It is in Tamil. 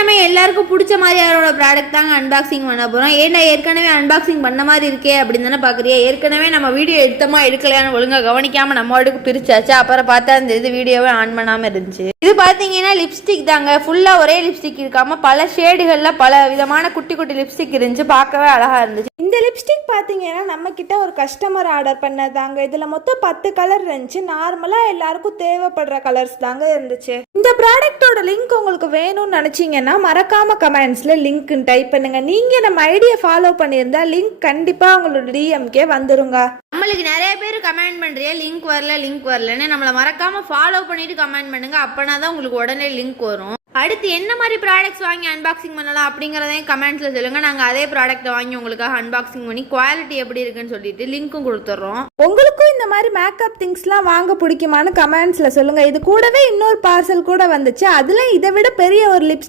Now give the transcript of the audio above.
நம்ம எல்லாருக்கும் பிடிச்ச மாதிரியாரோட ப்ராடக்ட் தாங்க அன்பாக்சிங் பண்ண போகிறோம். ஏன்னா ஏற்கனவே அன்பாக்சிங் பண்ண மாதிரி இருக்கே அப்படின்னு தானே பார்க்குறியா. ஏற்கனவே நம்ம வீடியோ எடுத்தோமா எடுக்கலையான்னு ஒழுங்காக கவனிக்காமல் நம்ம அடுக்கு பிரிச்சாச்சு. அப்புறம் பார்த்தா அந்த இது வீடியோவே ஆன் பண்ணாமல் இருந்துச்சு. இது பார்த்தீங்கன்னா லிப்ஸ்டிக் தாங்க. ஃபுல்லாக ஒரே லிப்ஸ்டிக் இருக்காமல் பல ஷேடுகளில் பல விதமான குட்டி குட்டி லிப்ஸ்டிக் இருந்துச்சு. பார்க்கவே அழகாக இருந்துச்சு. இந்த லிப்ஸ்டிக் பார்த்தீங்கன்னா நம்ம கிட்ட ஒரு கஸ்டமர் ஆர்டர் பண்ணதாங்க. இதில் மொத்தம் 10 கலர் இருந்துச்சு. நார்மலாக எல்லாருக்கும் தேவைப்படுற கலர்ஸ் தாங்க இருந்துச்சு. இந்த ப்ராடக்டோட லிங்க் உங்களுக்கு வேணும்னு நினச்சிங்கன்னா மறக்காம கமெண்ட்ஸ்ல லிங்க் டைப் பண்ணுங்க. நீங்க நம்ம ஐடியா ஃபாலோ பண்ணியிருந்தா லிங்க் கண்டிப்பாக உங்களோட டிஎம்கே வந்துருங்க. நம்மளுக்கு நிறைய பேர் கமெண்ட் பண்ணுறியா லிங்க் வரலன்னு. நம்மளை மறக்காம ஃபாலோ பண்ணிட்டு கமெண்ட் பண்ணுங்க. அப்பனா தான் உங்களுக்கு உடனே லிங்க் வரும். அடுத்து என்ன மாதிரி ப்ராடக்ட்ஸ் வாங்கி அன்பாக்சிங் பண்ணலாம் அப்படிங்கிறதையும் கமெண்ட்ஸில் சொல்லுங்கள். நாங்கள் அதே ப்ராடக்ட்டை வாங்கி உங்களுக்காக அன்பாக்சிங் பண்ணி குவாலிட்டி எப்படி இருக்குன்னு சொல்லிட்டு லிங்க்கும் கொடுத்துட்றோம். உங்களுக்கும் இந்த மாதிரி மேக்கப் திங்ஸ்லாம் வாங்க பிடிக்குமான்னு கமெண்ட்ஸில் சொல்லுங்கள். இது கூடவே இன்னொரு பார்சல் கூட வந்துச்சு. அதில் இதை விட பெரிய ஒரு லிப்ஸ்டிக்